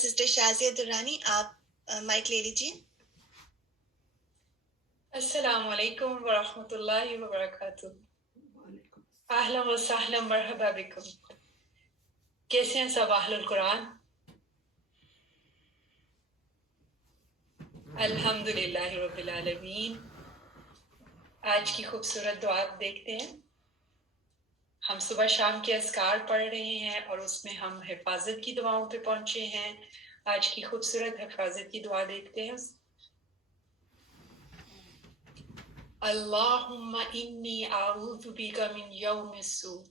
Sister Shazia Durrani آپ mic لے لیجیے. السلام علیکم ورحمۃ اللہ وبرکاتہ. اہلا و سہلا مرحبا بکم. کیسے ہیں سب اہل القرآن؟ الحمدللہ رب العالمین. آج کی خوبصورت دعا دیکھتے ہیں. ہم صبح شام کے اذکار پڑھ رہے ہیں اور اس میں ہم حفاظت کی دعاؤں پہ پہنچے ہیں. آج کی خوبصورت حفاظت کی دعا دیکھتے ہیں. اللہم انی اعوذ بک من یوم السوء.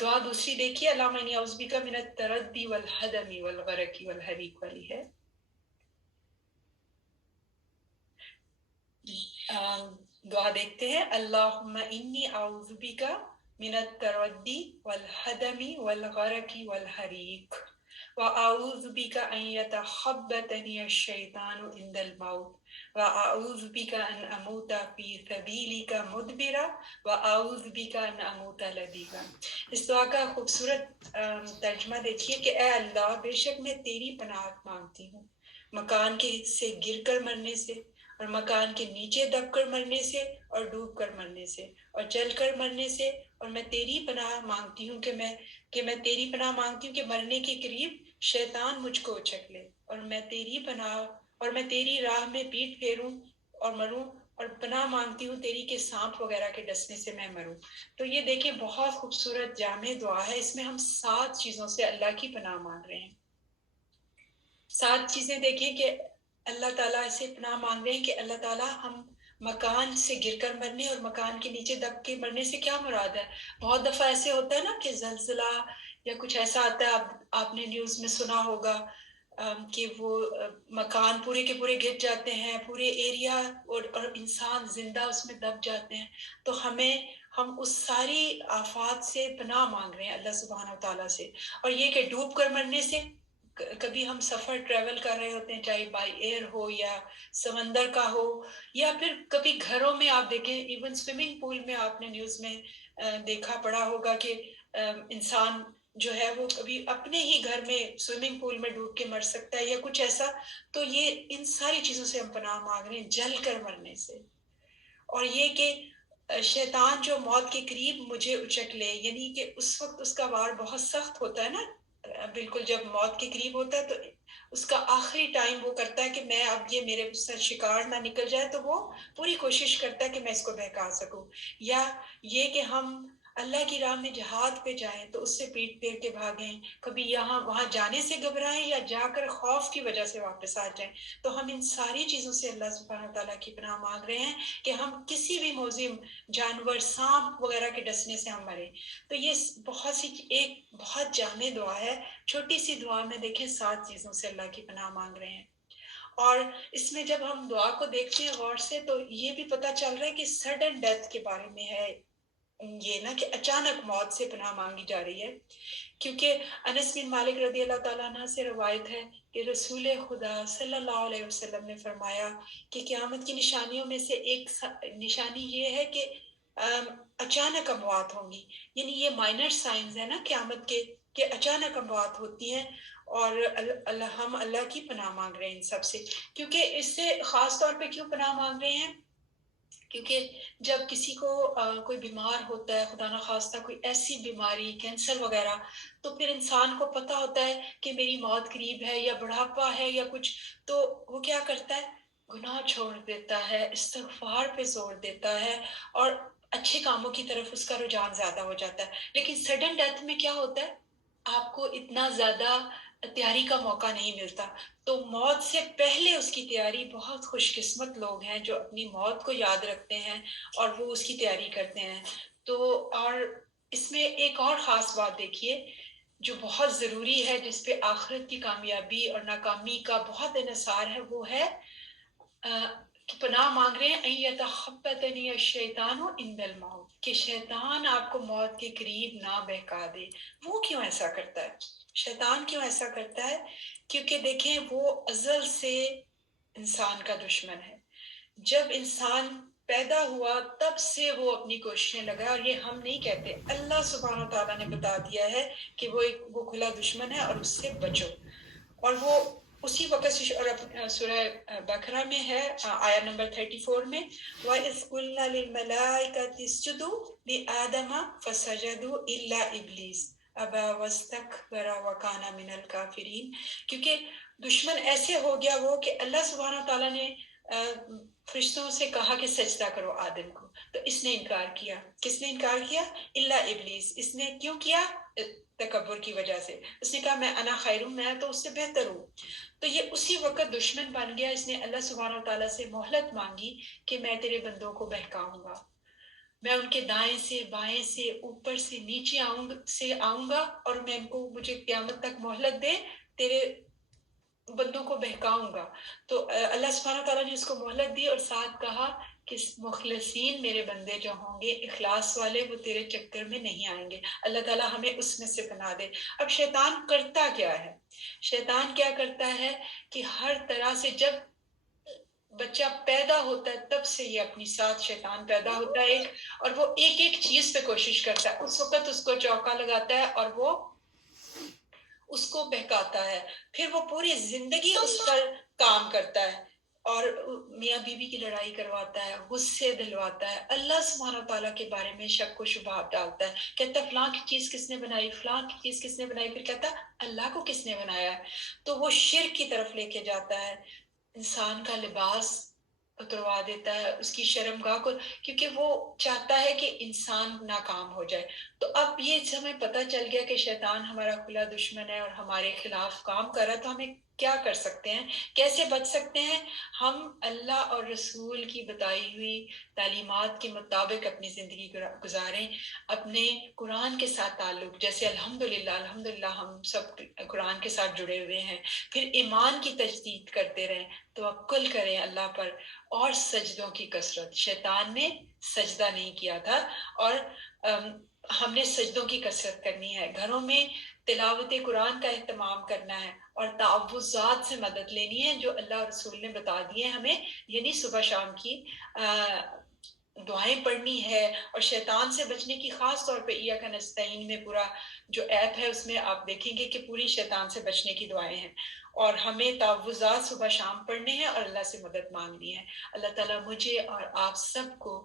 دعا دوسری دیکھیے. اللہم انی اعوذ بک من التردی والہدم والغرق والحریق والی ہے. دعا دیکھتے ہیں. اللہم انی اعوذ بک من التردی والہدم والغرق والحریق وَأَعُوذُ بِكَ أَن يَتَخَبَّطَنِيَ الشَّيْطَانُ عِنْدَ الْمَوْتِ وَأَعُوذُ بِكَ أَنْ أَمُوتَ فِي سَبِيلِكَ مُدْبِرًا وَأَعُوذُ بِكَ أَنْ أَمُوتَ لَذِيذًا. اس دعا کا خوبصورت ترجمہ دیکھیے کہ اے اللہ، بے شک میں تیری پناہ مانگتی ہوں مکان کے سے گر کر مرنے سے اور مکان کے نیچے دب کر مرنے سے اور ڈوب کر مرنے سے اور جل کر مرنے سے. اور میں تیری پناہ مانگتی ہوں کہ میں تیری پناہ مانگتی ہوں کہ مرنے کے قریب شیطان مجھ کو اچک لے اور میں تیری راہ میں پیٹ پھیروں اور مروں. اور پناہ مانگتی ہوں تیری کہ سانپ وغیرہ کے ڈسنے سے میں مروں. تو یہ دیکھیں بہت خوبصورت جامع دعا ہے. اس میں ہم 7 چیزوں سے اللہ کی پناہ مانگ رہے ہیں. 7 چیزیں دیکھیں کہ اللہ تعالیٰ سے پناہ مانگ رہے ہیں کہ اللہ تعالیٰ ہم مکان سے گر کر مرنے اور مکان کے نیچے دب کے مرنے سے کیا مراد ہے. بہت دفعہ ایسے ہوتا ہے نا کہ زلزلہ یا کچھ ایسا آتا ہے. آپ نے نیوز میں سنا ہوگا کہ وہ مکان پورے کے پورے گر جاتے ہیں، پورے ایریا اور انسان زندہ اس میں دب جاتے ہیں. تو ہم اس ساری آفات سے پناہ مانگ رہے ہیں اللہ سبحانہ و تعالیٰ سے. اور یہ کہ ڈوب کر مرنے سے، کبھی ہم سفر ٹریول کر رہے ہوتے ہیں چاہے بائی ایئر ہو یا سمندر کا ہو، یا پھر کبھی گھروں میں آپ دیکھیں ایون سوئمنگ پول میں آپ نے نیوز میں دیکھا پڑا ہوگا کہ انسان جو ہے وہ کبھی اپنے ہی گھر میں سوئمنگ پول میں ڈوب کے مر سکتا ہے یا کچھ ایسا. تو یہ ان ساری چیزوں سے ہم پناہ مانگ رہے ہیں، جل کر مرنے سے. اور یہ کہ شیطان جو موت کے قریب مجھے اچک لے، یعنی کہ اس وقت اس کا وار بہت سخت ہوتا ہے نا. بالکل جب موت کے قریب ہوتا ہے تو اس کا آخری ٹائم وہ کرتا ہے کہ میں اب یہ میرے سے شکار نہ نکل جائے، تو وہ پوری کوشش کرتا ہے کہ میں اس کو بہکا سکوں. یا یہ کہ ہم اللہ کی راہ میں جہاد پہ جائیں تو اس سے پیٹ پھیر کے بھاگیں، کبھی وہاں جانے سے گھبرائیں یا جا کر خوف کی وجہ سے واپس آ جائیں. تو ہم ان ساری چیزوں سے اللہ سبحانہ تعالیٰ کی پناہ مانگ رہے ہیں کہ ہم کسی بھی موذم جانور، سانپ وغیرہ کے ڈسنے سے ہم مریں. تو یہ ایک بہت جامع دعا ہے. چھوٹی سی دعا میں دیکھیں 7 چیزوں سے اللہ کی پناہ مانگ رہے ہیں. اور اس میں جب ہم دعا کو دیکھتے ہیں غور سے تو یہ بھی پتہ چل رہا ہے کہ سڈن ڈیتھ کے بارے میں ہے یہ نا، کہ اچانک موت سے پناہ مانگی جا رہی ہے. کیونکہ انس بن مالک رضی اللہ تعالیٰ عنہ سے روایت ہے کہ رسول خدا صلی اللہ علیہ وسلم نے فرمایا کہ قیامت کی نشانیوں میں سے ایک نشانی یہ ہے کہ اچانک اموات ہوں گی. یعنی یہ مائنر سائنز ہے نا قیامت کے، کہ اچانک اموات ہوتی ہیں. اور ہم اللہ کی پناہ مانگ رہے ہیں ان سب سے. کیونکہ اس سے خاص طور پہ کیوں پناہ مانگ رہے ہیں؟ کیونکہ جب کسی کو کوئی بیمار ہوتا ہے، خدا نخواستہ کوئی ایسی بیماری، کینسر وغیرہ، تو پھر انسان کو پتہ ہوتا ہے کہ میری موت قریب ہے یا بڑھاپا ہے یا کچھ، تو وہ کیا کرتا ہے؟ گناہ چھوڑ دیتا ہے، استغفار پہ زور دیتا ہے اور اچھے کاموں کی طرف اس کا رجحان زیادہ ہو جاتا ہے. لیکن سڈن ڈیتھ میں کیا ہوتا ہے؟ آپ کو اتنا زیادہ تیاری کا موقع نہیں ملتا. تو موت سے پہلے اس کی تیاری، بہت خوش قسمت لوگ ہیں جو اپنی موت کو یاد رکھتے ہیں اور وہ اس کی تیاری کرتے ہیں. تو اور اس میں ایک اور خاص بات دیکھیے جو بہت ضروری ہے، جس پہ آخرت کی کامیابی اور ناکامی کا بہت انحصار ہے، وہ ہے کہ پناہ مانگ رہے ہیں ان یتخبطنی الشیطان عند الموت، کہ شیطان آپ کو موت کے قریب نہ بہکا دے. وہ کیوں ایسا کرتا ہے؟ شیطان کیوں ایسا کرتا ہے؟ کیونکہ دیکھیں وہ ازل سے انسان کا دشمن ہے. جب انسان پیدا ہوا تب سے وہ اپنی کوششیں لگا، اور یہ ہم نہیں کہتے، اللہ سبحانہ و تعالیٰ نے بتا دیا ہے کہ وہ کھلا دشمن ہے اور اس سے بچو. اور وہ اسی وقت سے، اور سورہ بقرہ میں ہے آیت نمبر 34 میں، وَإِذْ قُلْنَا لِلْمَلَائِكَةِ اسْجُدُوا لِآدَمَ فَسَجَدُوا إِلَّا إِبْلِيسَ أَبَى وَاسْتَكْبَرَ وَكَانَ مِنَ الْكَافِرِينَ. کیونکہ دشمن ایسے ہو گیا وہ کہ اللہ سبحانہ تعالیٰ نے فرشتوں سے کہا کہ سجدہ کرو آدم کو، تو اس نے انکار کیا. کس نے انکار کیا؟ الا ابلیس. اس نے کیوں کیا؟ تکبر کی وجہ سے. اس نے کہا میں انا خیر ہوں، میں تو اس سے بہتر ہوں. تو یہ اسی وقت دشمن بن گیا. اس نے اللہ سبحانہ تعالیٰ سے مہلت مانگی کہ میں تیرے بندوں کو بہکاؤں گا، میں ان کے دائیں سے بائیں سے اوپر سے نیچے آؤں گا، اور میں ان کو، مجھے قیامت تک مہلت دے، تیرے بندوں کو بہکاؤں گا. تو اللہ سبحانہ تعالیٰ نے اس کو مہلت دی، اور ساتھ کہا کہ مخلصین میرے بندے جو ہوں گے، اخلاص والے، وہ تیرے چکر میں نہیں آئیں گے. اللہ تعالیٰ ہمیں اس میں سے بنا دے. اب شیطان کرتا کیا ہے؟ شیطان کیا کرتا ہے کہ ہر طرح سے، جب بچہ پیدا ہوتا ہے تب سے یہ اپنی ساتھ شیطان پیدا ہوتا ہے ایک، اور وہ ایک ایک چیز پہ کوشش کرتا ہے. اس وقت اس کو چوکا لگاتا ہے اور وہ اس کو بہکاتا ہے. پھر وہ پوری زندگی اس پر کام کرتا ہے، اور میاں بیوی کی لڑائی کرواتا ہے، غصے دلواتا ہے، اللہ سبحانہ تعالیٰ کے بارے میں شک و شبہات ڈالتا ہے. کہتا ہے فلاں کی چیز کس نے بنائی، فلاں کی چیز کس نے بنائی. پھر کہتا ہے اللہ کو کس نے بنایا ہے. تو وہ شرک کی طرف لے کے جاتا ہے، انسان کا لباس اتروا دیتا ہے، اس کی شرمگاہ کو، کیونکہ وہ چاہتا ہے کہ انسان ناکام ہو جائے. تو اب یہ ہمیں پتہ چل گیا کہ شیطان ہمارا کھلا دشمن ہے اور ہمارے خلاف کام کر رہا ہے. تو ہمیں کیا کر سکتے ہیں، کیسے بچ سکتے ہیں؟ ہم اللہ اور رسول کی بتائی ہوئی تعلیمات کے مطابق اپنی زندگی گزاریں، اپنے قرآن کے ساتھ تعلق، جیسے الحمدللہ ہم سب قرآن کے ساتھ جڑے ہوئے ہیں. پھر ایمان کی تجدید کرتے رہیں، توکل کریں اللہ پر، اور سجدوں کی کثرت. شیطان نے سجدہ نہیں کیا تھا، اور ہم نے سجدوں کی کثرت کرنی ہے. گھروں میں تلاوت قرآن کا اہتمام کرنا ہے، اور تعوذات سے مدد لینی ہے جو اللہ اور رسول نے بتا دیے ہمیں، یعنی صبح شام کی دعائیں پڑھنی ہے. اور شیطان سے بچنے کی خاص طور پہ ایاک نستعین میں پورا جو ایپ ہے اس میں آپ دیکھیں گے کہ پوری شیطان سے بچنے کی دعائیں ہیں، اور ہمیں تعوذات صبح شام پڑھنے ہیں اور اللہ سے مدد مانگنی ہے. اللہ تعالیٰ مجھے اور آپ سب کو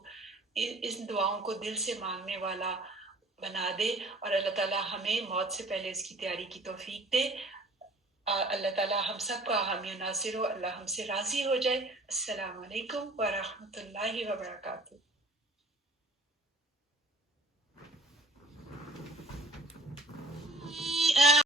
ان دعاؤں کو دل سے مانگنے والا بنا دے، اور اللہ تعالیٰ ہمیں موت سے پہلے اس کی تیاری کی توفیق دے. اللہ تعالیٰ ہم سب کا حامی و ناصر ہو، اللہ ہم سے راضی ہو جائے. السلام علیکم ورحمۃ اللہ وبرکاتہ.